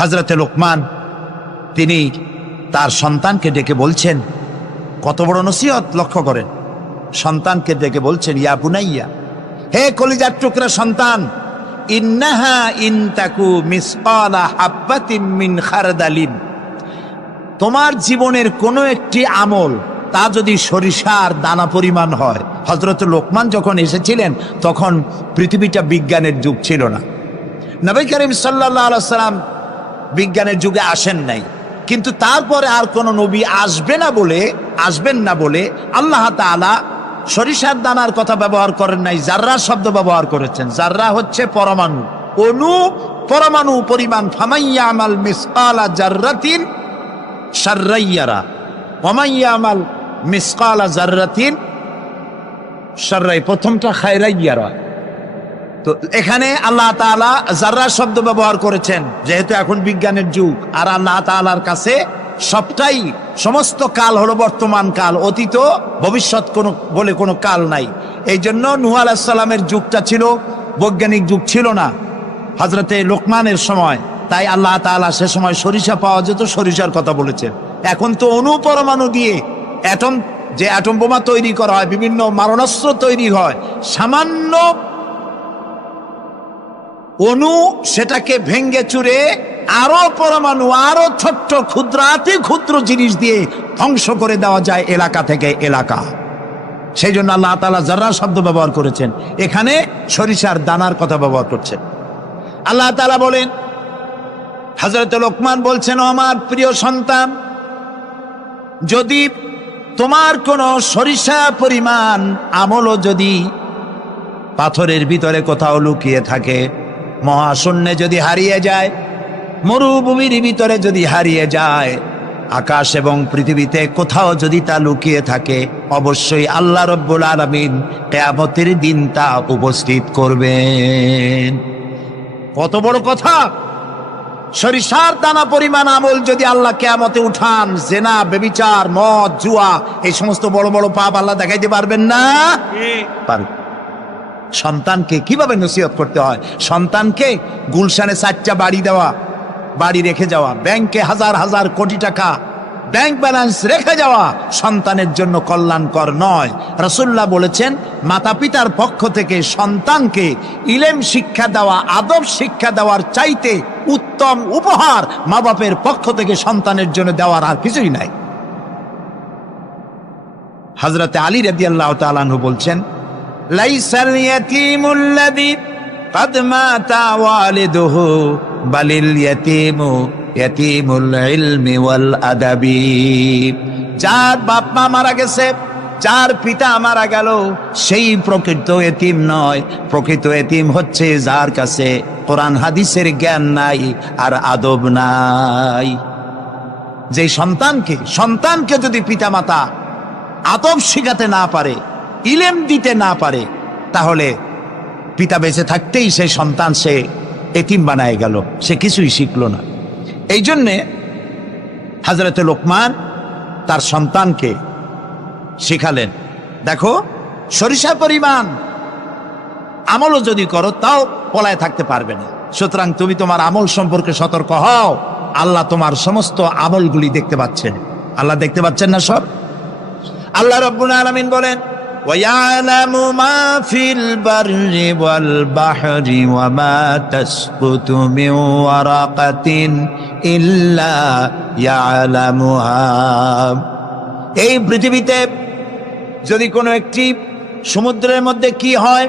হযরতে লোকমান তিনি তার সন্তানকে ডেকে বলছেন, কত বড় নসিহত লক্ষ্য করেন। সন্তানকে ডেকে বলছেন, ইয়া বুনাইয়া, হে কলিজার টুকরা সন্তান, ইন্নাহা ইনতাকু মিসকালা হাব্বাতিন মিন খারদালিন, তোমার জীবনের কোনো একটি আমল তা যদি সরিষার দানা পরিমাণ হয়। হযরত লোকমান যখন এসেছিলেন তখন পৃথিবীটা বিজ্ঞানের যুগ ছিল না। নবী করিম সাল্লাল্লাহু আলাইহি ওয়াসাল্লাম বিজ্ঞানের যুগে আসেন নাই, কিন্তু তারপরে আর কোন নবী আসবেন না বলে আল্লাহ তাআলা সরিষার দানার কথা ব্যবহার করেন নাই, জাররা শব্দ ব্যবহার করেছেন। জাররা হচ্ছে পরমাণু, অণু, পরমাণু পরিমাণ। ফামাইয়ামাল মিসকালা জাররাতিন শাররাইয়ারা, ওয়ামাইয়ামাল মিসকালা জাররাতিন শাররাই, প্রথমটা খায়রাইয়ারা। তো এখানে আল্লাহ তাআলা জাররা শব্দ ব্যবহার করেছেন, যেহেতু এখন বিজ্ঞানের যুগ, আর আল্লাহ তাআলার কাছে সবটাই, সমস্ত কাল হলো বর্তমান কাল, অতীত ভবিষ্যৎ বলে কোনো কাল নাই। এই জন্য নূহ আলাইহিস সালামের যুগটা ছিল বৈজ্ঞানিক যুগ, ছিল না হযরতে লোকমানের সময়। তাই আল্লাহ তাআলা সে সময় সরিষা পাওয়া যেত, সরিষার কথা বলেছেন। এখন তো অণু পরমাণু দিয়ে অ্যাটম বোমা তৈরি করা হয়, বিভিন্ন মারণাস্ত্র তৈরি হয়, সামান্য অণু সেটাকে ভেঙ্গে চুরে আরো পরমাণু, আরো ছোট্ট ক্ষুদ্রাতি ক্ষুদ্র জিনিস দিয়ে ধ্বংস করে দেওয়া যায় এলাকা থেকে এলাকা। সেই জন্য আল্লাহ তাআলা জাররা শব্দ ব্যবহার করেছেন, এখানে সরিষার দানার কথা ব্যবহার করছেন। আল্লাহ তাআলা বলেন, হযরত লোকমান বলছেন, ও আমার প্রিয় সন্তান, যদি তোমার কোন সরিষা পরিমাণ আমলও যদি পাথরের ভিতরে কোথাও লুকিয়ে থাকে, মহাশূন্যে যদি হারিয়ে যায়, মরুভূমির ভিতরে যদি হারিয়ে যায়, আকাশ এবং পৃথিবীতে কোথাও যদি তা লুকিয়ে থাকে, অবশ্যই আল্লাহ রাব্বুল আলামিন কিয়ামতের দিন তা উপস্থিত করবেন। কত বড় কথা! সরিষার দানা পরিমাণ আমল যদি আল্লাহ কিয়ামতে উঠান, জেনা, ব্যভিচার, মদ, জুয়া, এই সমস্ত বড় বড় পাপ আল্লাহ দেখাইতে পারবেন না? পারবেন। সন্তানকে কিভাবে নসিহত করতে হয়? সন্তানকে গুলশানে 4টা বাড়ি রেখে যাওয়া, ব্যাংকে হাজার হাজার কোটি টাকা ব্যাংক ব্যালেন্স রেখে যাওয়া সন্তানের জন্য কল্যাণকর নয়। রাসূলুল্লাহ বলেছেন, মাতা পিতার পক্ষ থেকে সন্তানকে ইলম শিক্ষা দেওয়া, আদব শিক্ষা দেওয়ার চাইতে উত্তম উপহার মা বাপের পক্ষ থেকে সন্তানের জন্য দেওয়ার আর কিছুই নাই। হযরত আলী রাদিয়াল্লাহু তাআলা আনহু বলছেন, লাইসাল ইয়াতীমুল্লাযী কাদ মাতা ওয়ালিদুহু বালিল ইয়াতীমু ইয়াতীমুল ইলমি ওয়াল আদাবি, যার বাপ মা মারা গেছে, যার পিতা মারা গেল, সেই প্রকৃত এতিম নয়। প্রকৃত এতিম হচ্ছে যার কাছে কোরআন হাদিসের জ্ঞান নাই আর আদব নাই। যে সন্তানকে যদি পিতা মাতা আদব শিখাতে না পারে, ইলম দিতে না পারে, তাহলে পিতা বেঁচে থাকতেই সেই সন্তান সে এতিম বানায় গেল, সে কিছুই শিখলো না। এই জন্যে হযরতে লোকমান তার সন্তানকে শিখালেন, দেখো সরিষা পরিমাণ আমলও যদি করো তাও পলায় থাকতে পারবে না। সুতরাং তুমি তোমার আমল সম্পর্কে সতর্ক হও। আল্লাহ তোমার সমস্ত আমলগুলি দেখতে পাচ্ছেন। আল্লাহ দেখতে পাচ্ছেন না সব? আল্লাহ রাব্বুল আলামিন বলেন, وَيَعْلَمُ مَا فِي الْبَرِّ وَالْبَحْرِ وَمَا تَسْقُطُ مِنْ وَرَقَةٍ إِلَّا يَعْلَمُهَا। এই পৃথিবীতে যদি কোনো একটি সমুদ্রের মধ্যে কি হয়,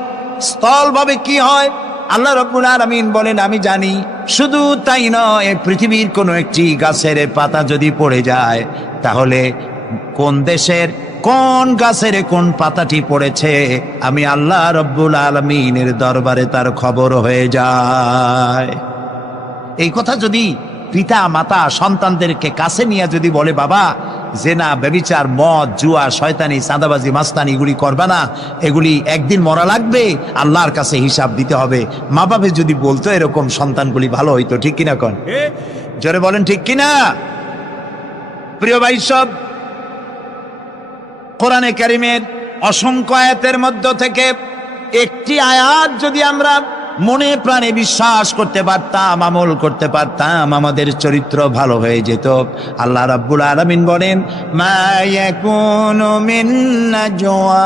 স্থলভাবে কি হয়, আল্লাহ রাব্বুল আলামিন বলেন, আমি জানি। শুধু তাই নয়, পৃথিবীর কোনো একটি গাছের পাতা যদি পড়ে যায়, তাহলে কোন দেশের কোন গাছের কোন পাতাটি পড়েছে আমি আল্লাহ রাব্বুল আলামিনের দরবারে তার খবর হয়ে যায়। এই কথা যদি পিতা মাতা সন্তানদেরকে কাছে নিয়ে যদি বলে, বাবা জেনা, ব্যভিচার, মদ, জুয়া, শয়তানি, চাঁদাবাজি, মাস্তানি এগুলি করবা না, এগুলি একদিন মরা লাগবে, আল্লাহর কাছে হিসাব দিতে হবে। মা বাবা যদি বলতো এরকম, সন্তানগুলি ভালো হইতো। ঠিক কিনা কোন? জোরে বলেন ঠিক কিনা? প্রিয় ভাই সব, কোরআনে কারীমের অসংখ্য আয়াতের মধ্য থেকে একটি আয়াত যদি আমরা মনে প্রাণে বিশ্বাস করতে পারতাম, আমল করতে পারতাম, আমাদের চরিত্র ভালো হয়ে যেত। আল্লাহ রাব্বুল আলামিন বলেন, মা ইয়াকুনু মিন নাজওয়া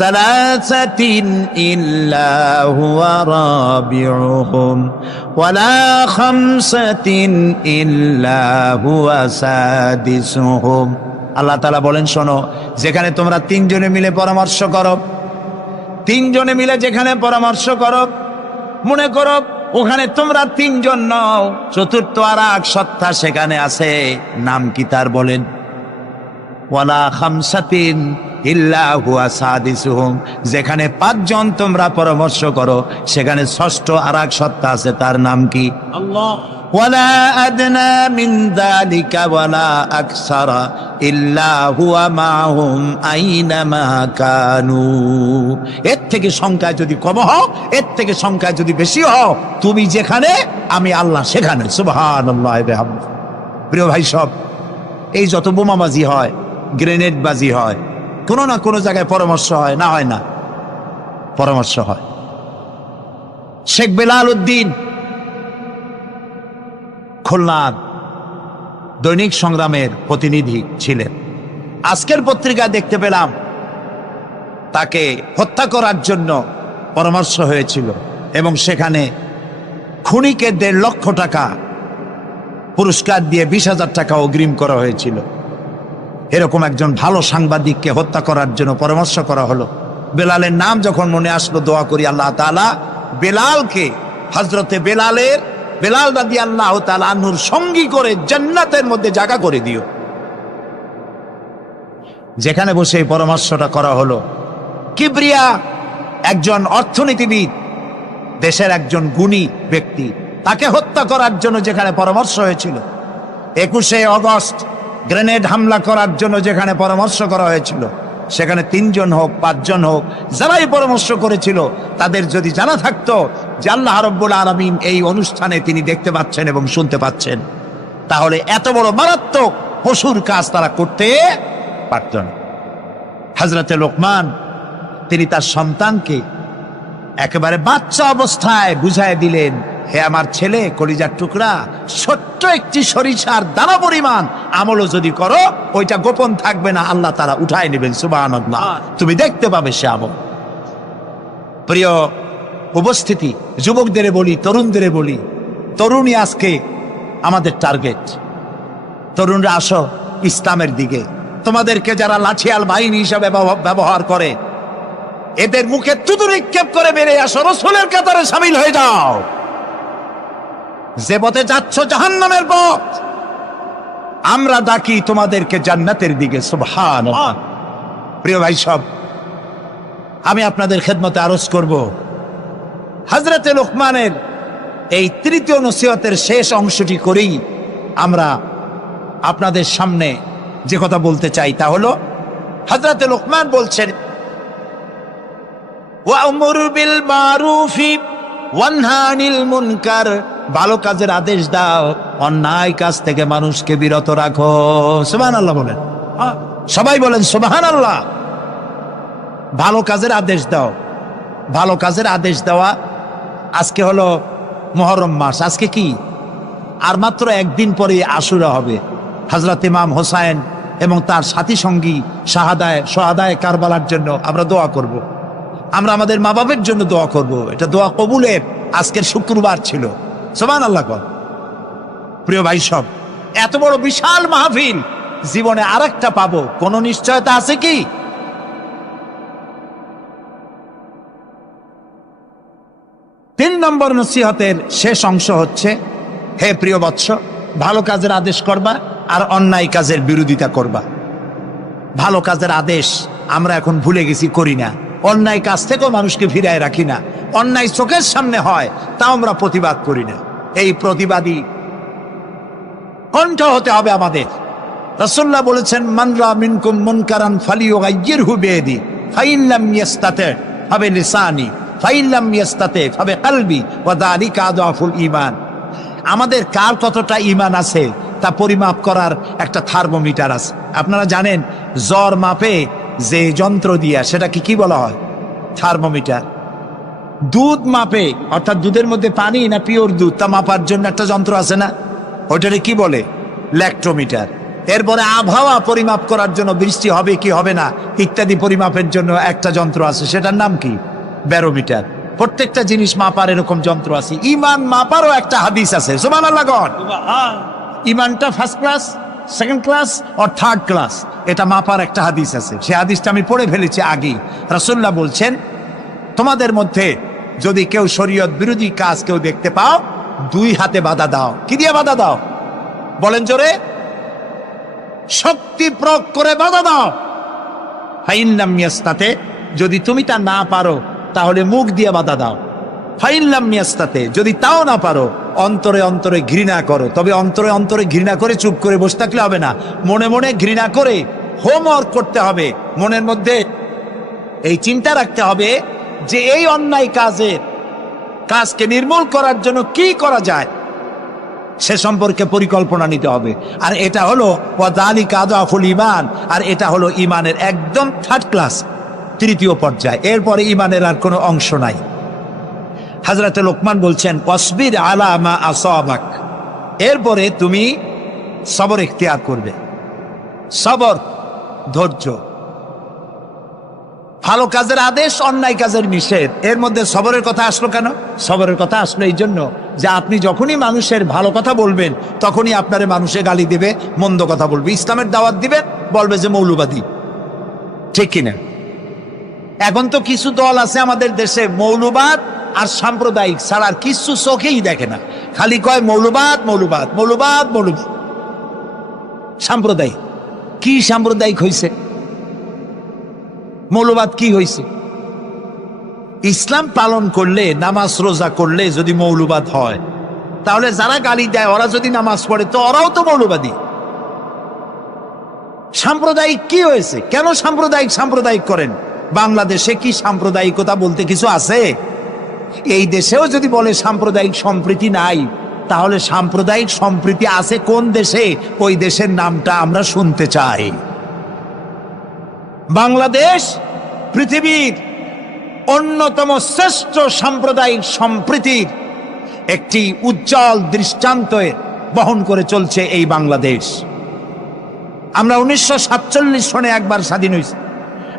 সালাসাতিন ইল্লা হুয়া রাবিউহুম ওয়ালা খামসাতিন ইল্লা হুয়া সাদিসুহুম। আল্লাহ তাআলা বলেন, শোনো, যেখানে তোমরা তিনজনে মিলে পরামর্শ করো, তিনজনে মিলে যেখানে পরামর্শ করো, মনে করো ওখানে তোমরা তিনজন নও, চতুর্থ আর এক সত্তা সেখানে আছে, নাম কি তার বলেন? ওয়ালা খামসাতিন ইল্লা হুয়া সাদিসুহুম। যেখানে পাঁচজন তোমরা পরামর্শ করো, সেখানে ষষ্ঠ আর এক সত্তা আছে, তার নাম কি? আল্লাহ। ওয়ালা আদনা মিন যালিকা ওয়ালা আকসারা ইল্লা হুয়া মাহুম আইনামা কানু। এর থেকে সংখ্যা যদি কম হও, এর থেকে সংখ্যা যদি বেশি হও, তুমি যেখানে আমি আল্লাহ সেখানে। সুবহানাল্লাহ। প্রিয় ভাই সব, এই যত বোমাবাজি হয়, গ্রেনেড বাজি হয়, কোনো না কোনো জায়গায় পরামর্শ হয় না, হয় না? পরামর্শ হয়। শেখ বেলাল উদ্দিন খুলনার দৈনিক সংগ্রামের প্রতিনিধি ছিলেন। আজকের পত্রিকায় দেখতে পেলাম তাকে হত্যা করার জন্য পরামর্শ হয়েছিল এবং সেখানে খুনিকে 1.5 লক্ষ টাকা পুরস্কার দিয়ে 20,000 টাকা অগ্রিম করা হয়েছিল। এরকম একজন ভালো সাংবাদিককে হত্যা করার জন্য পরামর্শ করা হলো। বেলালের নাম যখন মনে আসলো, দোয়া করি আল্লাহ তাআলা বেলালকে, হযরতে বেলাল রাদিয়াল্লাহু তাআলা আনহুর সঙ্গী করে জান্নাতের মধ্যে জায়গা করে দিও। যেখানে বসে এই পরামর্শটা করা হলো, কিবরিয়া একজন অর্থনীতিবিদ, দেশের একজন গুণী ব্যক্তি, তাকে হত্যা করার জন্য যেখানে পরামর্শ হয়েছিল, 21শে আগস্ট গ্রেনেড হামলা করার জন্য যেখানে পরামর্শ করা হয়েছিল, সেখানে 3 জন হোক 5 জন হোক, যারাই পরামর্শ করেছিল, তাদের যদি জানা থাকতো যে আল্লাহ রাব্বুল আলামিন এই অনুষ্ঠানে তিনি দেখতে পাচ্ছেন এবং শুনতে পাচ্ছেন, তাহলে এত বড় মারাত্মক পশুর কাজ তারা করতে পারত না। হযরতে লোকমান তিনি তার সন্তানকে একেবারে বাচ্চা অবস্থায় বুঝায় দিলেন, হে আমার ছেলে, কলিজার টুকরা, ছোট্ট একটি সরিষার দানা পরিমাণ আমলও যদি করো, ওইটা গোপন থাকবে না, আল্লাহ তাআলা উঠায় নেবেন। সুবহানাল্লাহ। তুমি দেখতে পাবে সে আমল। প্রিয় উপস্থিতি, যুবকদের বলি, তরুণদের বলি, তরুণী আজকে আমাদের টার্গেট। তরুণরা আসো ইসলামের দিকে। তোমাদেরকে যারা লাঠিয়াল বাহিনী হিসাবে ব্যবহার করে, এদের মুখে থুতু নিক্ষেপ করে বেরিয়ে আসো, রাসূলের কাতারে শামিল হয়ে যাও। যে পথে যাচ্ছ জাহান্নামের পথ, আমরা ডাকি তোমাদেরকে জান্নাতের দিকে। সুবহানাল্লাহ। প্রিয় ভাই সব, আমি আপনাদের খেদমতে আরজ করব, হযরতে লোকমানের এই 3য় নসিহতের শেষ অংশটি করেই আমরা আপনাদের সামনে যে কথা বলতে চাই তা হলো, হযরতে লোকমান বলছেন, ওয়া'মুর বিল মারুফি ওয়ানহা আনিল মুনকার। ভালো কাজের আদেশ দাও, অন্যায় কাজ থেকে মানুষকে বিরত রাখো। সুবহানাল্লাহ বলেন, সবাই বলেন সুবহানাল্লাহ। ভালো কাজের আদেশ দাও। ভালো কাজের আদেশ দেওয়া। আজকে হলো মুহররম মাস, আজকে কি আর মাত্র একদিন পরে আশুরা হবে। হযরত ইমাম হোসাইন এবং তার সাথী সঙ্গী শাহাদায়ে কারবালার জন্য আমরা দোয়া করব। আমরা আমাদের মা বাবার জন্য দোয়া করব। এটা দোয়া কবুলের আজকের শুক্রবার ছিল। সুবহানাল্লাহ। প্রিয় ভাই সব, এত বড় বিশাল মাহফিল জীবনে আরেকটা পাবো, কোন নিশ্চয়তা আছে কি? 3 নম্বর নসিহতের শেষ অংশ হচ্ছে, হে প্রিয় বৎস, ভালো কাজের আদেশ করবা আর অন্যায় কাজের বিরোধিতা করবা। ভালো কাজের আদেশ আমরা এখন ভুলে গেছি, করি না। অন্যায় কাজ থেকেও মানুষকে ফিরায় রাখি না। অন্যায় চোখের সামনে হয়, তাও আমরা প্রতিবাদ করি না। এই প্রতিবাদী কণ্ঠ হতে হবে আমাদের। রাসূলুল্লাহ বলেছেন, মান রা মিনকুম মুনকারান ফালিয়ুগাইয়িরহু বিয়াদি ফাইন লাম ইয়াস্তাতি ফাবিলিসানি ফাইন লাম ইয়াস্তাতি ফাবিকলবি ওয়া যালিকা আযআফুল ঈমান। আমাদের কার কতটা ঈমান আছে তা পরিমাপ করার একটা থার্মোমিটার আছে। আপনারা জানেন, জ্বর মাপে যে যন্ত্র দিয়া, সেটাকে কি বলা হয়? থার্মোমিটার। দুধ মাপে, অর্থাৎ দুধের মধ্যে পানি না পিওর দুধ তা মাপার জন্য একটা যন্ত্র আছে না, ওটারে কি বলে? ল্যাক্টোমিটার। এরপরে আবহাওয়া পরিমাপ করার জন্য, বৃষ্টি হবে কি হবে না ইত্যাদি পরিমাপের জন্য একটা যন্ত্র আছে, সেটার নাম কি? ব্যারোমিটার। প্রত্যেকটা জিনিস মাপার এরকম যন্ত্র আছে। ইমান মাপারও একটা হাদিস আছে, সুবহানাল্লাহ গণ। ইমানটা ফার্স্ট ক্লাস, সেকেন্ড ক্লাস আর থার্ড ক্লাস, এটা মাপার একটা হাদিস আছে। সে হাদিসটা আমি পড়ে ফেলেছি আগেই। রাসূলুল্লাহ বলছেন, তোমাদের মধ্যে যদি কেউ শরীয়ত বিরোধী কাজ কেউ দেখতে পাও, দুই হাতে বাধা দাও। কি দিয়ে বাধা দাও? বলেন জোরে। শক্তি প্রয়োগ করে বাধা দাও। ফাইন লাম ইয়াস্তাতে, যদি তুমি তা না পারো তাহলে মুখ দিয়ে বাধা দাও। ফাইন লাম ইয়াস্তাতে, যদি তাও না পারো অন্তরে অন্তরে ঘৃণা করো। তবে অন্তরে অন্তরে ঘৃণা করে চুপ করে বসে থাকলে হবে না, মনে মনে ঘৃণা করে হোমওয়ার্ক করতে হবে। মনের মধ্যে এই চিন্তা রাখতে হবে যে এই অন্যায় কাজকে নির্মূল করার জন্য কি করা যায়, সে সম্পর্কে পরিকল্পনা নিতে হবে। আর এটা হলো ওয়াযালিকা আযআফুল ঈমান, আর এটা হলো ঈমানের একদম থার্ড ক্লাস, তৃতীয় পর্যায়। এরপরে ঈমানের আর কোনো অংশ নাই। হযরতে লোকমান বলছেন, ওয়াসবির আলা মা আসাবাক, এরপরে তুমি সবর ইখতিয়ার করবে। সবর, ধৈর্য। ভালো কাজের আদেশ, অন্যায় কাজের নিষেধ, এর মধ্যে সবরের কথা আসলো কেন? সবরের কথা আসলো এই জন্য যে আপনি যখনই মানুষের ভালো কথা বলবেন তখনই আপনারে মানুষে গালি দিবে, মন্দ কথা বলবে। ইসলামের দাওয়াত দিবেন, বলবে যে মৌলবাদী। ঠিক কিনা? এখন তো কিছু দল আছে আমাদের দেশে, মৌলবাদ আর সাম্প্রদায়িক ছাড়া আর কিছু চোখেই দেখে না, খালি কয় মৌলবাদ মৌলবাদ মৌলবাদ মৌলবাদ। সাম্প্রদায়িক কি? সাম্প্রদায়িক হইছে? মৌলবাদ কি হয়েছে? ইসলাম পালন করলে, নামাজ রোজা করলে যদি মৌলবাদ হয়, তাহলে যারা গালি দেয় ওরা যদি নামাজ পড়ে তো ওরাও তো মৌলবাদী। সাম্প্রদায়িক কি হয়েছে? কেন সাম্প্রদায়িক করেন? বাংলাদেশে কি সাম্প্রদায়িকতা বলতে কিছু আছে? এই দেশেও যদি বলে সাম্প্রদায়িক সম্প্রীতি নাই, তাহলে সাম্প্রদায়িক সম্প্রীতি আছে কোন দেশে? ওই দেশের নামটা আমরা শুনতে চাই। বাংলাদেশ পৃথিবীর অন্যতম শ্রেষ্ঠ সাম্প্রদায়িক সম্প্রীতির একটি উজ্জ্বল দৃষ্টান্ত বহন করে চলছে এই বাংলাদেশ। আমরা 1947 সনে একবার স্বাধীন হয়েছি,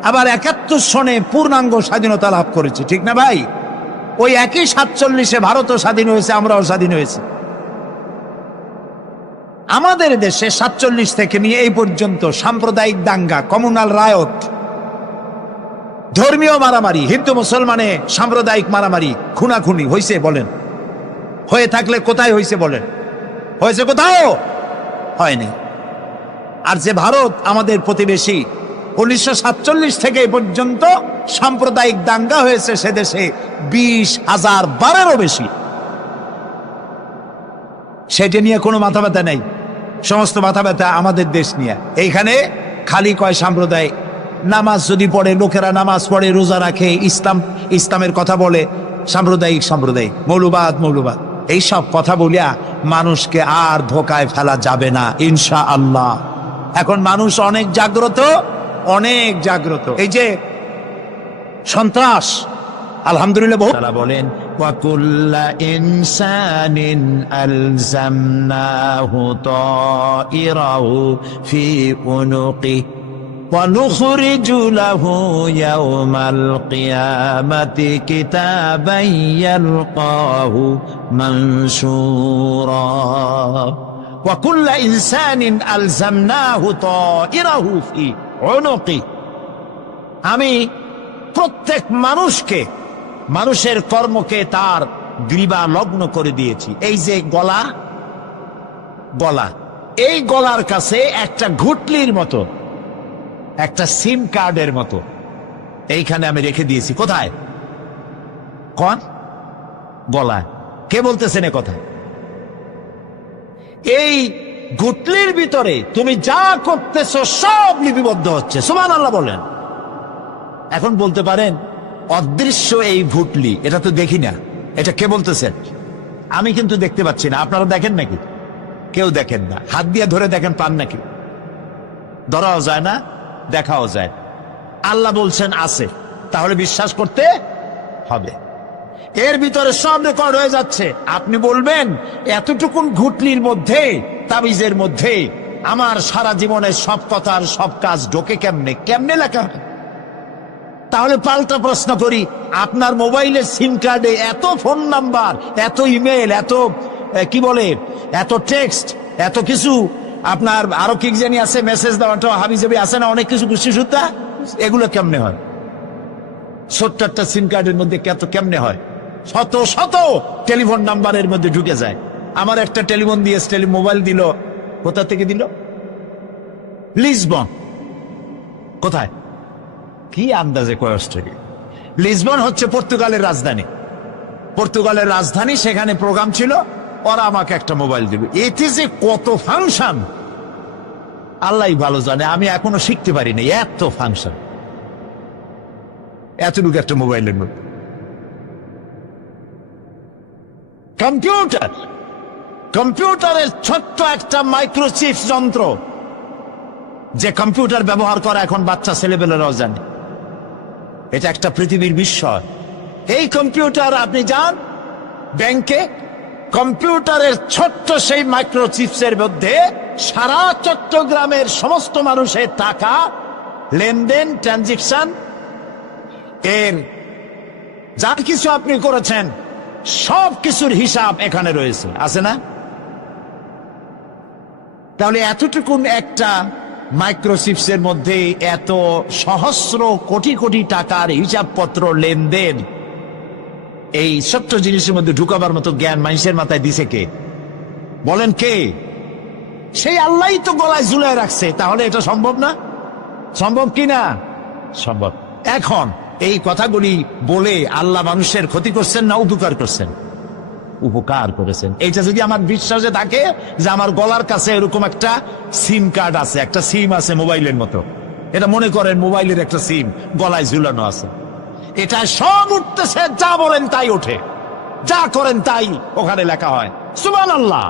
আবার 71 সনে পূর্ণাঙ্গ স্বাধীনতা লাভ করেছি, ঠিক না ভাই? ওই একই 47-এ ভারতও স্বাধীন হয়েছে, আমরাও স্বাধীন হয়েছি। আমাদের দেশে 47 থেকে নিয়ে এই পর্যন্ত সাম্প্রদায়িক দাঙ্গা, কমিউনাল রায়ট, ধর্মীয় মারামারি, হিন্দু মুসলমানে সাম্প্রদায়িক মারামারি, খুনাখুনি হয়েছে বলেন? হয়ে থাকলে কোথায় হয়েছে বলেন? হয়েছে কোথাও? হয়নি। আর যে ভারত আমাদের প্রতিবেশী, 1947 থেকে এই পর্যন্ত সাম্প্রদায়িক দাঙ্গা হয়েছে সে দেশে 20,000 বারেরও বেশি। সেটা নিয়ে কোনো মাথা ব্যথা নেই, সমস্ত মাথা ব্যথা আমাদের দেশ নিয়ে। এইখানে খালি কয় সাম্প্রদায়িক। নামাজ যদি পড়ে, লোকেরা নামাজ পড়ে, রোজা রাখে, ইসলামের কথা বলে, সাম্প্রদায়িক মৌলবাদ এইসব কথা বলিয়া মানুষকে আর ধোকায় ফেলা যাবে না ইনশাআল্লাহ। এখন মানুষ অনেক জাগ্রত। এই যে সন্ত্রাস, আলহামদুলিল্লাহ তারা বলেন, ওয়াকুল্লা ইনসানিন আলজামনাহু তাইরাহু ফি উনুকি ওয়া নুখরিজু লাহু ইয়াওমাল কিয়ামাতি কিতাবান ইয়ালকাহু মানশুরা। ওয়াকুল্লা ইনসানিন আলজামনাহু তাইরাহু ফি উনুকি, আমি প্রত্যেক মানুষকে, মানুষের কর্মকে তার গ্রীবা লগ্ন করে দিয়েছি। এই যে গলা, এই গলার কাছে একটা ঘুটলির মতো, একটা সিম কার্ডের মতো এইখানে আমি রেখে দিয়েছি। কোথায়? কোন গলায়? কে বলতেছেন এ কথা? এই ঘুটলির ভিতরে তুমি যা করতেছো সব লিপিবদ্ধ হচ্ছে। সুবহানাল্লাহ বলেন। এখন বলতে পারেন অদৃশ্য এই ঘুটলি, এটা তো দেখি না, এটা কে বলতেছেন? আমি কিন্তু দেখতে পাচ্ছি না। আপনারা দেখেন নাকি? কেউ দেখেন না। হাত দিয়ে ধরে দেখেন, পান নাকি? ধরাও যায় না, দেখাও যায়। আল্লাহ বলছেন আছে, তাহলে বিশ্বাস করতে হবে। এর ভিতরে সব রেকর্ড হয়ে যাচ্ছে। আপনি বলবেন এতটুকুন ঘুটলির মধ্যে, তাবিজের মধ্যে আমার সারা জীবনের সব কথার সব কাজ ঢোকে কেমনে? কেমনে লেখা হয়? তাহলে পাল্টা প্রশ্ন করি, আপনার মোবাইলের সিম কার্ডে এত ফোন নাম্বার, এত ইমেল, এত কি বলে, এত টেক্সট, এত কিছু, আপনার আরো কি জানি আছে, মেসেজ দেওয়াটা হাবিজাবি আছে না, অনেক কিছু গুষ্টি সুদ্ধা, এগুলো কেমনে হয়? 70টা সিম কার্ডের মধ্যে কেমনে হয়? শত শত টেলিফোন নাম্বারের মধ্যে ঢুকে যায়। আমার একটা টেলিফোন দিয়ে মোবাইল দিল, কোথা থেকে দিল? লিসবন। কোথায়? কি আন্দাজে কয় অস্ট্রেলিয়া? লিসবন হচ্ছে পর্তুগালের রাজধানী। পর্তুগালের রাজধানী, সেখানে প্রোগ্রাম ছিল, ওরা আমাকে একটা মোবাইল দিল। এতে যে কত ফাংশন আল্লাহ ভালো জানে, আমি এখনো শিখতে পারিনি এত ফাংশন এতটুকু একটা মোবাইলের মধ্যে। কম্পিউটারের ছোট্ট একটা মাইক্রোচিপ যন্ত্র, যে কম্পিউটার ব্যবহার করা এখন বাচ্চা ছেলেবেলেরাও জানে। এটা একটা পৃথিবীর বিস্ময়। এই কম্পিউটার, আপনি যান ব্যাংকে, কম্পিউটারের ছোট্ট সেই মাইক্রোচিপসের মধ্যে সারা চট্টগ্রামের সমস্ত মানুষের টাকা লেনদেন, ট্রানজেকশন, এর যা কিছু আপনি করেছেন সব কিছুর হিসাব এখানে রয়েছে, আছে না? তাহলে এতটুকুন একটা মাইক্রোচিপসের মধ্যে এত সহস্র কোটি কোটি টাকার হিসাবপত্র, লেনদেন, এই ছোট্ট জিনিসের মধ্যে ঢুকাবার মতো জ্ঞান মানুষের মাথায় দিছে কে? বলেন কে? সেই আল্লাহই তো গলায় ঝুলায় রাখছে। তাহলে এটা সম্ভব না? সম্ভব কি না? সম্ভব। এখন এই কথাগুলি বলে আল্লাহ মানুষের ক্ষতি করছেন না উপকার করছেন? উপকার করেছেন। এইটা যদি আমার বিশ্বাসে থাকে যে আমার গলার কাছে এরকম একটা সিম কার্ড আছে, একটা সিম আছে মোবাইলের মতো, এটা মনে করেন মোবাইলের একটা সিম গলায় ঝুলানো আছে, এটা সব উঠতেছে, যা বলেন তাই ওঠে, যা করেন তাই ওখানে লেখা হয়। সুবহানাল্লাহ।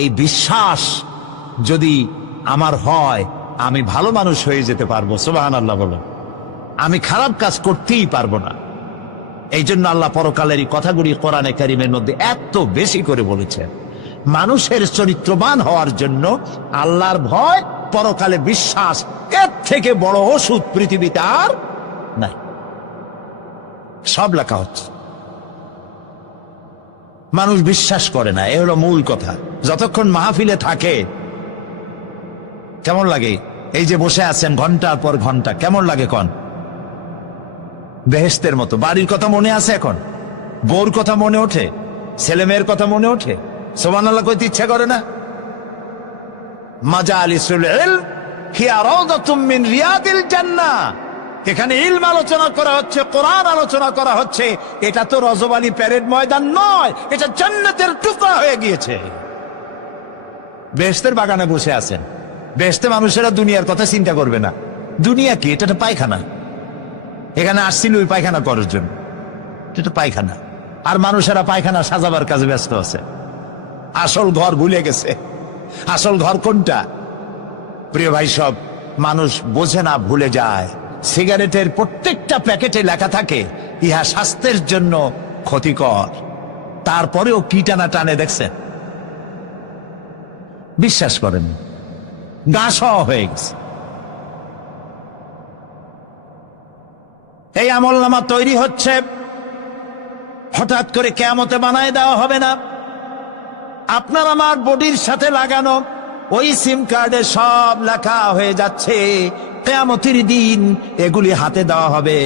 এই বিশ্বাস যদি আমার হয়, আমি ভালো মানুষ হয়ে যেতে পারবো। সুবহানাল্লাহ বলো। আমি খারাপ কাজ করতেই পারবো না। এই জন্য আল্লাহ পরকালের এই কথাগুলি কোরআনে কারীমের মধ্যে এত বেশি করে বলেছেন। মানুষের চরিত্রবান হওয়ার জন্য আল্লাহর ভয়, পরকালে বিশ্বাস, এর থেকে বড় ওষুধ পৃথিবীতে আর নাই। সব লেখা হচ্ছে, মানুষ বিশ্বাস করে না, এ হলো মূল কথা। যতক্ষণ মাহফিলে থাকে কেমন লাগে? এই যে বসে আছেন ঘন্টার পর ঘন্টা, কেমন লাগে? কন বেহেশতের মতো। বাড়ির কথা মনে আছে এখন? বউর কথা মনে ওঠে? ছেলে মেয়ের কথা মনে ওঠে? সুবহানাল্লাহ কইতে ইচ্ছা করে না? মাজালিসুল ইলম হিয়া রাউদাতুম মিন রিয়াদিল জান্নাহ। এখানে ইলম আলোচনা করা হচ্ছে, কোরআন আলোচনা করা হচ্ছে। এটা তো রজবালি প্যারেড ময়দান নয়, এটা জান্নাতের টুকরা হয়ে গিয়েছে। বেহেশতের বাগানে বসে আছেন। বেহেশতে মানুষেরা দুনিয়ার কথা চিন্তা করবে না। দুনিয়া কি? এটা পায়খানা। এখানে আসছিল ওই পায়খানা করার জন্য, এটা পায়খানা। আর মানুষেরা পায়খানা সাজাবার কাজে ব্যস্ত আছে, আসল ঘর ভুলে গেছে। আসল ঘর কোনটা? প্রিয় ভাই, সব মানুষ বোঝে না, ভুলে যায়। সিগারেটের প্রত্যেকটা প্যাকেটে লেখা থাকে ইহা স্বাস্থ্যের জন্য ক্ষতিকর, তারপরেও কি টানা টানে দেখছেন? বিশ্বাস করেন, গা সহ হয়ে গেছে। এই আমলনামা তৈরি হচ্ছে, হঠাৎ করে কিয়ামতে বানায় দেওয়া হবে না। আপনার আমার বডির সাথে লাগানো ওই সিম কার্ডে সব লেখা হয়ে যাচ্ছে। কিয়ামতের দিন এগুলি হাতে দেওয়া হবে,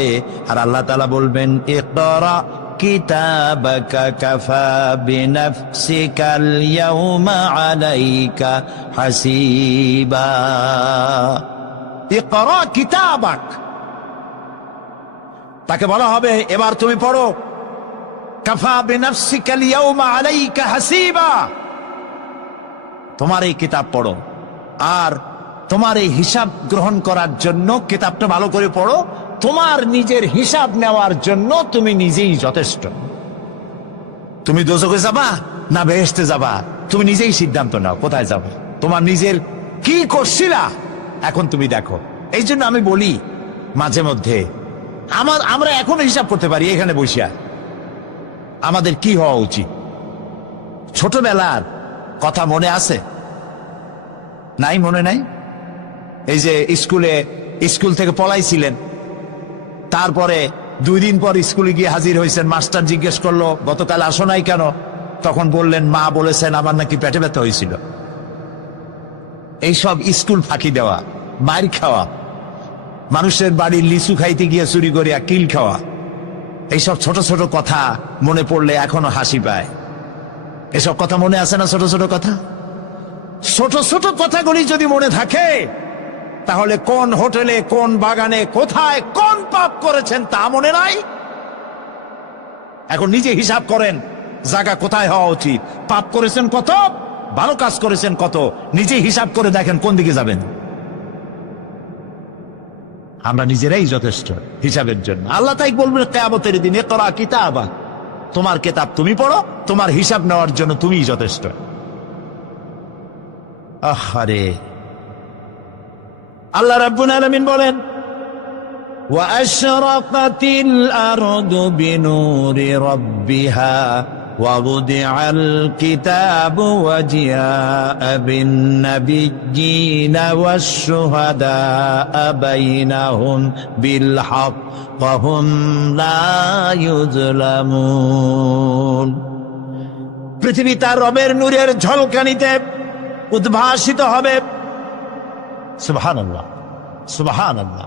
আর আল্লাহ তাআলা বলবেন, ইকরা কিতাবাকা কাফা বিনাফসিকাল ইয়াউমা আলাইকা হাসিবা। ইকরা কিতাবাক, তাকে বলা হবে এবার তুমি পড়ো। কাফা বিনাফসিকাল ইয়াউমা আলাইকা হাসিবা, তোমার এই কিতাব পড়ো, আর তোমার এই হিসাব গ্রহণ করার জন্য কিতাবটা ভালো করে পড়ো। তোমার নিজের হিসাব নেওয়ার জন্য তুমি নিজেই যথেষ্ট। তুমি দোজখে যাবা না বেহেশতে যাবা, তুমি নিজেই সিদ্ধান্ত নাও কোথায় যাবে। তোমার নিজের কি করছিলা এখন তুমি দেখো। এই জন্য আমি বলি মাঝে মধ্যে আমরা এখন হিসাব করতে পারি এখানে বসিয়া, আমাদের কি হওয়া উচিত? ছোটবেলার কথা মনে আছে? নাই, মনে নাই? এই যে স্কুল থেকে পলাইছিলেন, তারপরে 2 দিন পর স্কুলে গিয়ে হাজির হয়েছেন, মাস্টার জিজ্ঞেস করলো গতকাল আসো নাই কেন? তখন বললেন মা বলেছেন আমার নাকি পেটে ব্যথা হয়েছিল। এইসব স্কুল ফাঁকি দেওয়া, মার খাওয়া, মানুষের বাড়ির লিচু খাইতে গিয়ে চুরি করিয়া কিল খাওয়া, এইসব ছোট ছোট কথা মনে পড়লে এখনো হাসি পায়। এসব কথা মনে আছে না? ছোট ছোট কথা, ছোট ছোট কথাগুলি যদি মনে থাকে, তাহলে কোন হোটেলে, কোন বাগানে, কোথায়, কোন পাপ করেছেন তা মনে নাই? এখন নিজে হিসাব করেন জায়গা কোথায় হওয়া উচিত, পাপ করেছেন কত, ভালো কাজ করেছেন কত, নিজে হিসাব করে দেখেন কোন দিকে যাবেন। আমরা নিজেরাই যথেষ্ট হিসাবের জন্য। আল্লাহ তাই বলবেন কিয়ামতের দিনে, ইকরা কিতাবা, তোমার কিতাব তুমি পড়ো, তোমার হিসাব নেওয়ার জন্য তুমিই যথেষ্ট। আহারে, আল্লাহ রাব্বুল আলামিন বলেন ওয়া আশরাকাতিল আরদু বিনূরি রাব্বিহা ওয়া বুদিআল কিতাবু ওয়া জিআআ বিন নাবিয়্যিনা ওয়াশ শুহাদাআ বাইনাহুম বিল হক ওয়া হুম লা ইউযলামুন। পৃথিবী তার রবের নূরের ঝলকানিতে উদ্ভাসিত হবে। সুবহানাল্লাহ, সুবহানাল্লাহ।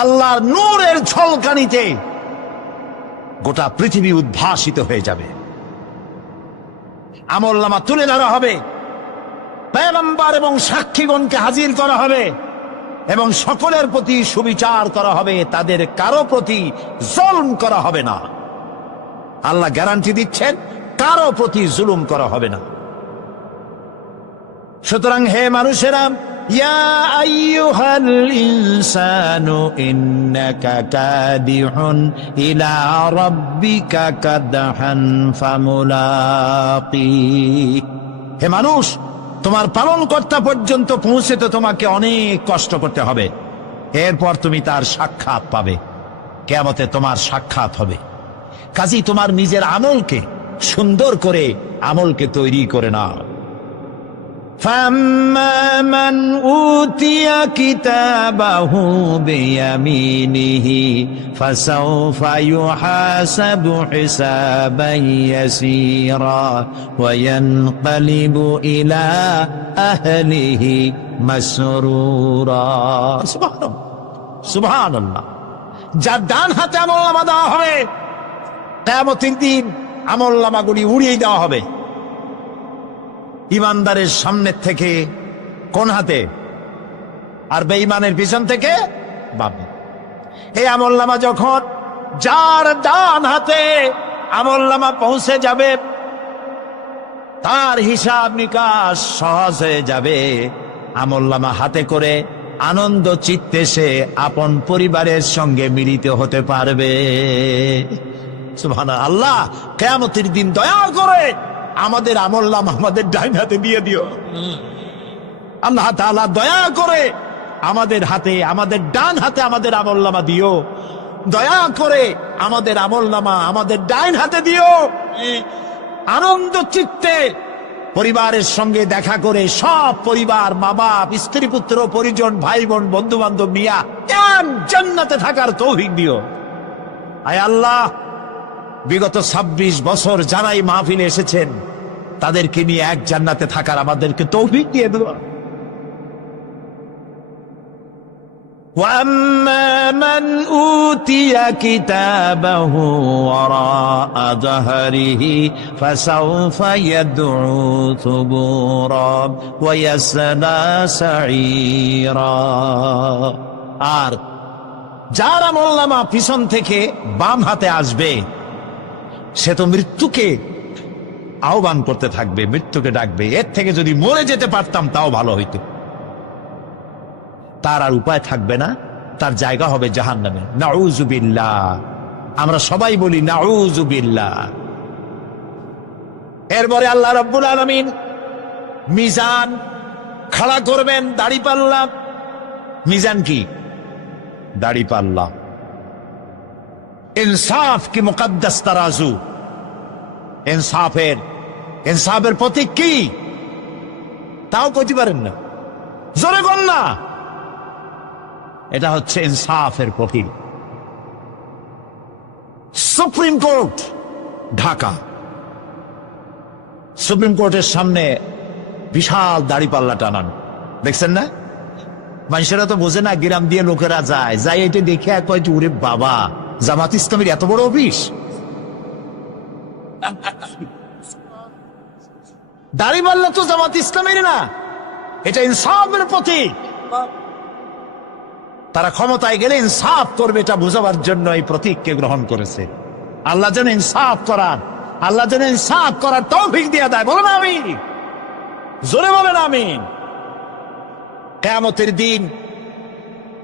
আল্লাহর নূরের ঝলকানিতে গোটা পৃথিবী উদ্ভাসিত হয়ে যাবে। আমলনামা তুলে ধরা হবে, পয়গম্বর এবং সাক্ষীগণকে হাজির করা হবে এবং সকলের প্রতি সুবিচার করা হবে, তাদের কারো প্রতি জুলুম করা হবে না। আল্লাহ গ্যারান্টি দিচ্ছেন কারো প্রতি জুলুম করা হবে না। সুতরাং হে মানুষেরা, ইয়া আইয়ুহাল ইনসানু ইন্নাকা কাদিহুন ইলা রাব্বিকা কাদহান ফামুলাকি। হে মানুষ, তোমার পালনকর্তা পর্যন্ত পৌঁছতে তোমাকে অনেক কষ্ট করতে হবে, এরপর তুমি তার সাক্ষাৎ পাবে। কিয়ামতে তোমার সাক্ষাৎ হবে। কাজেই তোমার নিজের আমলকে সুন্দর করে আমলকে তৈরি করে নাও। فَأَمَّا مَنْ أُوتِيَ كِتَابَهُ بِيَمِينِهِ فَسَوْفَ يُحَاسَبُ حِسَابًا يَسِيرًا وَيَنْقَلِبُ إِلَى أَهْلِهِ مسرورا। সুবহানাল্লাহ। যার ডান হাতে আমলনামা দেওয়া হবে, কিয়ামতের দিন আমলনামাগুলি উড়িয়ে দেওয়া হবে। ইমানদারের সামনের থেকে কোন হাতে, আর বেঈমানের পিছন থেকে বামে। এই আমলনামা যখন যার ডান হাতে আমলনামা পৌঁছে যাবে, তার হিসাব নিকাশ সহজ হয়ে যাবে। আমলনামা হাতে করে আনন্দ চিত্তে সে আপন পরিবারের সঙ্গে মিলিত হতে পারবে। সুবহানাল্লাহ। আল্লাহ কিয়ামতের দিন দয়া করে আমাদের আমলনামা আমাদের ডাইন হাতে দিয়ে দিও। আল্লাহ তাআলা দয়া করে আমাদের হাতে, আমাদের ডান হাতে আমাদের আমলনামা দিও। দয়া করে আমাদের আমলনামা আমাদের ডাইন হাতে দিও। আনন্দ চিত্তে পরিবারের সঙ্গে দেখা করে সব পরিবার, মা বাপ, স্ত্রী পুত্র পরিজন, ভাই বোন, বন্ধু বান্ধব নিয়া এক জান্নাতে থাকার তৌফিক দিও। আয় আল্লাহ, বিগত 26 বছর যারাই মাহফিলে এসেছেন তাদেরকে নিয়ে এক জান্নাতে থাকার আমাদেরকে তৌফিক দিয়ে দেওয়া। وَأَمَّا مَنْ أُوتِيَ كِتَابَهُ وَرَاءَ ظَهْرِهِ فَسَوْفَ يَدْعُو ثُبُورًا وَيَصْلَى سَعِيرًا। আর যার আমলনামা পিছন থেকে বাম হাতে আসবে, সে তো মৃত্যুকে আহ্বান করতে থাকবে, মৃত্যুকে ডাকবে। এর থেকে যদি মরে যেতে পারতাম তাও ভালো হইতো। তার আর উপায় থাকবে না, তার জায়গা হবে জাহান্নামে। নাউযু বিল্লাহ। আমরা সবাই বলি নাউযু বিল্লাহ। এরপরে আল্লাহ রাব্বুল আলামিন মিজান খাড়া করবেন, দাড়িপাল্লা। মিজান কি? দাড়িপাল্লা। ইনসাফ কি মুকদ্দাস তারাজু। ইনসাফের প্রতীক কি তাও কইতে পারেন না, জোরে বল না। এটা হচ্ছে ইনসাফের প্রতীক। সুপ্রিম কোর্ট ঢাকা, সুপ্রিম কোর্টের সামনে বিশাল দাড়িপাল্লা টানান, দেখছেন না? মানুষেরা তো বোঝে না, গ্রাম দিয়ে লোকেরা যায়, যাই এটা দেখে এক কয়েকটি, ওরে বাবা, জামাত ইসলামের এত বড় অফিস, দাড়িপাল্লা তো জামাত ইসলামের না, এটা ইনসাফের প্রতীক। তারা ক্ষমতায় গেলে ইনসাফ করবে, এটা বোঝাবার জন্য এই প্রতীককে গ্রহণ করেছে। আল্লাহ যেন ইনসাফ করার তৌফিক দিয়ে দেয়। বলেন আমিন, জোরে বলেন আমিন।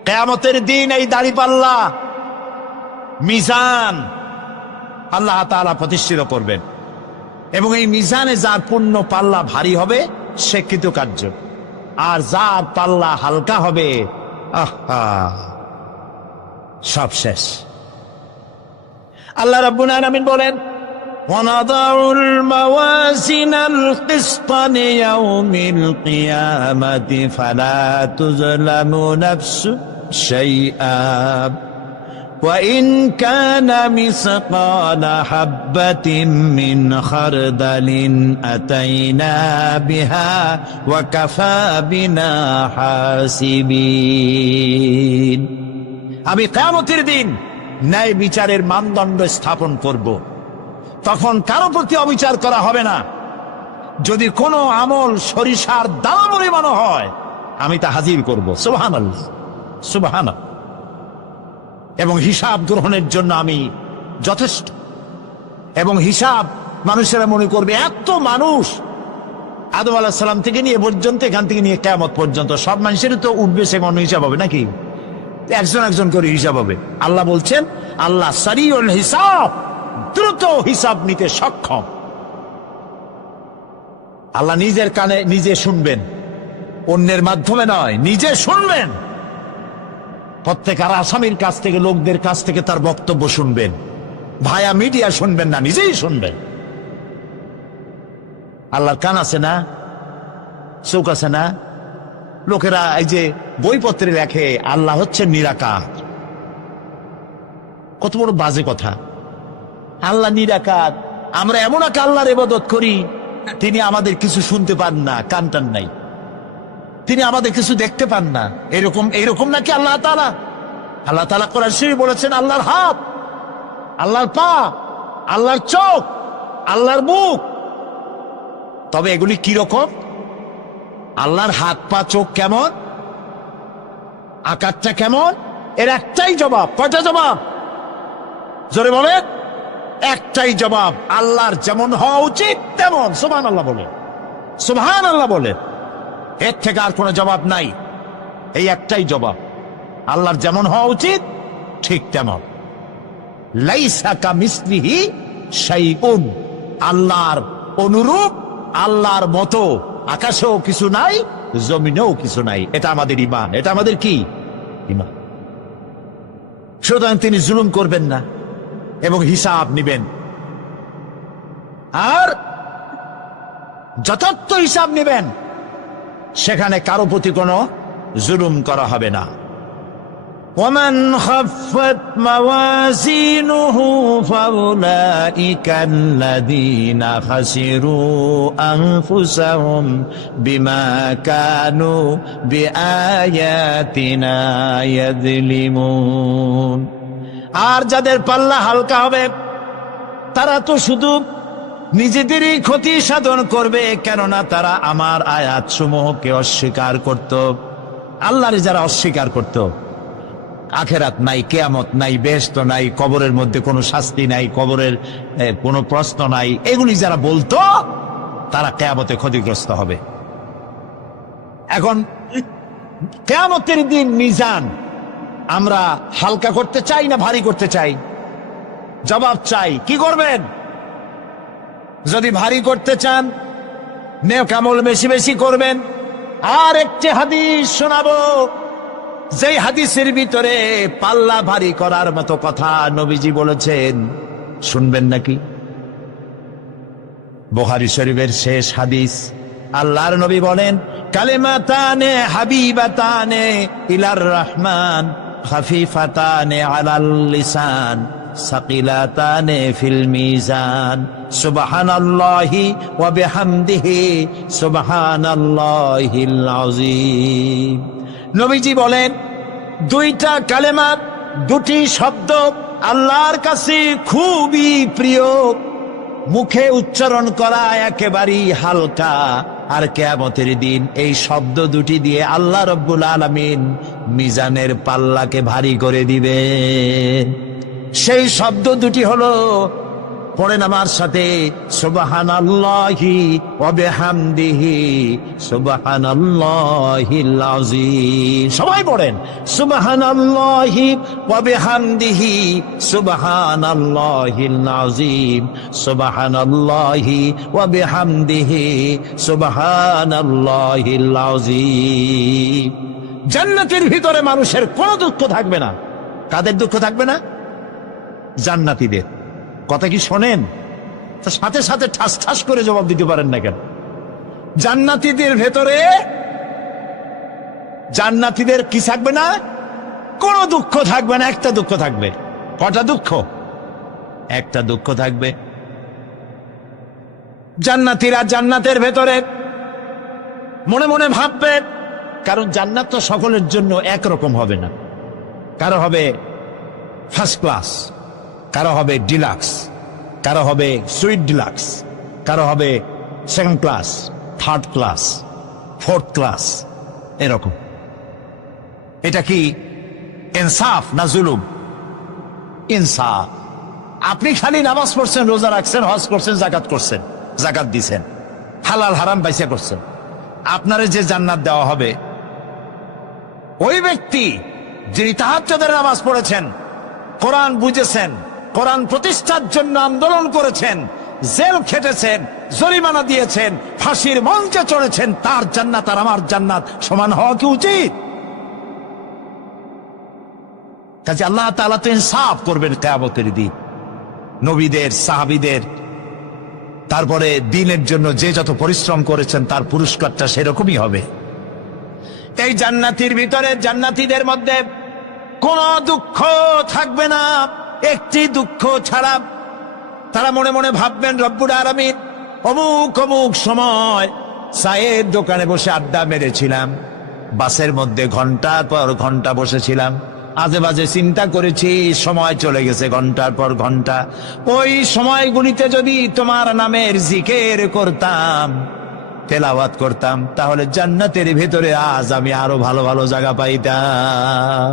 কিয়ামতের দিন এই দাড়িপাল্লা মিজান আল্লাহ তাআলা প্রতিষ্ঠিত করবেন, এবং এই মিজানে যার পুণ্য পাল্লা ভারী হবে সে কৃতকার্য, আর যার পাল্লা হালকা হবে সব শেষ। আল্লাহ রাব্বুল আলামিন বলেন, وَنَضَعُ الْمَوَازِينَ الْقِسْطَ لِيَوْمِ الْقِيَامَةِ فَلَا تُظْلَمُ نَفْسٌ شَيْئًا وَإِنْ كَانَ مِثْقَالَ حَبَّةٍ مِّنْ خَرْدَلٍ أَتَيْنَا بِهَا وَكَفَى بِنَا حَاسِبِينَ। আমি কিয়ামতের দিন ন্যায় বিচারের মানদণ্ড স্থাপন করব, তখন কারো প্রতি অবিচার করা হবে না। যদি কোনো আমল সরিষার দানা পরিমাণ হয়, আমি তা হাজির করব। সুবহানাল্লাহ, সুবহানাল্লাহ। এবং হিসাব গ্রহণের জন্য আমি যথেষ্ট। এবং হিসাব মানুষেরা মনে করবে, এত মানুষ, আদম আলাইহিস সালাম থেকে নিয়ে পর্যন্ত, এখান থেকে নিয়ে কিয়ামত পর্যন্ত সব মানুষেরই তো উঠবে সে মনে হিসাব হবে নাকি? একজন একজন করে হিসাব হবে। আল্লাহ বলছেন, আল্লাহ সারিউল হিসাব, দ্রুত হিসাব নিতে সক্ষম। আল্লাহ নিজের কানে নিজে শুনবেন, অন্যের মাধ্যমে নয়, নিজে শুনবেন। প্রত্যেক আর আসামির কাছ থেকে, লোকদের কাছ থেকে তার বক্তব্য শুনবেন, ভায়া মিডিয়া শুনবেন না, নিজেই শুনবেন। আল্লাহর কান আছে না, চোখ আছে না? লোকেরা এই যে বইপত্রে লেখে আল্লাহ হচ্ছে নিরাকার, কত বড় বাজে কথা। আল্লাহ নিরাকার, আমরা এমন এক আল্লাহর ইবাদত করি, তিনি আমাদের কিছু শুনতে পান না, কান টান নাই, তিনি আমাদের কিছু দেখতে পান না, এরকম নাকি আল্লাহ তাআলা? আল্লাহ তাআলা কোরআন শরীফে বলেছেন, আল্লাহর হাত, আল্লাহর পা, আল্লাহর চোখ, আল্লাহর মুখ। তবে এগুলি কি রকম? আল্লাহর হাত, পা, চোখ কেমন, আকারটা কেমন? এর একটাই জবাব। কয়টা জবাব? জোরে বলেন। একটাই জবাব, আল্লাহর যেমন হওয়া উচিত তেমন। সুবহানাল্লাহ বলে, সুবহানাল্লাহ বলে। এর থেকে আর কোনো জবাব নাই, এই একটাই জবাব, আল্লাহর যেমন হওয়া উচিত ঠিক তেমন। লাইসা কামিসলিহি শাইউন, আল্লাহর অনুরূপ, আল্লাহর মতো আকাশেও কিছু নাই, জমিনেও কিছু নাই। এটা আমাদের ঈমান, এটা আমাদের কি ঈমান। সুতরাং তিনি জুলুম করবেন না এবং হিসাব নিবেন, আর যথার্থ হিসাব নিবেন, সেখানে কারো প্রতি কোনো জুলুম করা হবে না। ومن خفت موازينه فأولئك الذين خسروا أنفسهم بما كانوا بآياتنا يظلمون। আর যাদের পাল্লা হালকা হবে, তারা তো শুধু নিজেদেরই ক্ষতি সাধন করবে, কেননা তারা আমার আয়াত সমূহকে অস্বীকার করত। আল্লাহর যারা অস্বীকার করত, আখেরাত নাই, কিয়ামত নাই, বেহেশত নাই, কবরের মধ্যে কোনো শাস্তি নাই, কবরের কোনো প্রশ্ন নাই, এগুলি যারা বলতো, তারা কিয়ামতে ক্ষতিগ্রস্ত হবে। এখন কিয়ামতের দিন মিজান আমরা হালকা করতে চাই না ভারী করতে চাই? জবাব চাই। কি করবেন? যদি ভারী করতে চান, নেক আমল বেশি বেশি করবেন। আর একটি হাদিস শোনাবো, যেই হাদিসের ভিতরে পাল্লা ভারী করার মতো কথা নবীজি বলেছেন, শুনবেন নাকি? বুখারী শরীফের শেষ হাদিস, আল্লাহর নবী বলেন, কালিমাতানে হাবিবাতানে ইলার রহমান খাফিফাতানে আলাল লিসান সাকিলাতানে ফিল মিজান সুবহানাল্লাহি ওয়া বিহামদিহি সুবহানাল্লাহিল আযীম। নবীজি বলেন, দুইটা কালেমা, দুটি শব্দ আল্লাহর কাছে খুবই প্রিয়, মুখে উচ্চারণ করা একেবারেই হালকা, আর কিয়ামতের দিন এই শব্দ দুটি দিয়ে আল্লাহ রব্বুল আলামিন মিজানের পাল্লাকে ভারী করে দিবেন। সেই শব্দ দুটি হলো, পড়েন আমার সাথে, সুবহানাল্লাহি ওয়া বিহামদিহি সুবহানাল্লাহিল আযীম। সবাই পড়েন, সুবহানাল্লাহি ওয়া বিহামদিহি সুবহানাল্লাহিল আযীম সুবহানাল্লাহি ওয়া বিহামদিহি সুবহানাল্লাহিল আযীম। জান্নাতের ভিতরে মানুষের কোনো দুঃখ থাকবে না। কাদের দুঃখ থাকবে না? জান্নাতীদের। কথা কি শোনেন? তো সাথে সাথে ঠাস ঠাস করে জবাব দিতে পারেন না কেন? জান্নাতীদের ভেতরে, জান্নাতীদের কি থাকবে না? কোনো দুঃখ থাকবে না। একটা দুঃখ থাকবে। কটা দুঃখ? একটা দুঃখ থাকবে। জান্নাতীরা জান্নাতের ভেতরে মনে মনে ভাববে, কারণ জান্নাত তো সকলের জন্য একরকম হবে না। কারো হবে ফার্স্ট ক্লাস, কারো হবে ডিলাক্স, কারো হবে সুইট ডিলাক্স, কারো হবে second class, third class, fourth class, এরকম। এটা কি ইনসাফ না জুলুম? ইনসাফ। আপনি খালি নামাজ পড়ছেন, রোজা রাখছেন, হজ করছেন, জাকাত করছেন, জাকাত দিছেন, হালাল হারাম বাইসা করছেন, আপনারে যে জান্নাত দেওয়া হবে, ওই ব্যক্তি যিনি তাহাজ্জুদের নামাজ পড়েছেন, কোরআন বুঝেছেন, কোরআন প্রতিষ্ঠার জন্য আন্দোলন করেছেন, জেল খেটেছেন, জরিমানা দিয়েছেন, ফাঁসির মঞ্চে চড়েছেন, তার জান্নাত আর আমার জান্নাত সমান হওয়া কি উচিত? কাজে আল্লাহ তাআলা তো ইনসাফ করবেন কিয়ামতের দিন। নবীদের, সাহাবীদের, তারপরে দ্বীনের জন্য যে যত পরিশ্রম করেছেন তার পুরস্কারটা সেরকমই হবে। এই জান্নাতের ভিতরে, জান্নাতীদের মধ্যে কোনো দুঃখ থাকবে না, একটি দুঃখ ছাড়া। তারা মনে মনে ভাববেন, রব্বুল আলামিন, অমুক অমুক সময় চায়ের দোকানে বসে আড্ডা মেরেছিলাম, বাসের মধ্যে ঘন্টার পর ঘন্টা বসেছিলাম, আজে বাজে চিন্তা করেছি, সময় চলে গেছে ঘন্টার পর ঘন্টা। ওই সময়গুলিতে যদি তোমার নামের জিকির করতাম, তেলাওয়াত করতাম, তাহলে জান্নাতের ভেতরে আজ আমি আরো ভালো ভালো জায়গা পাইতাম।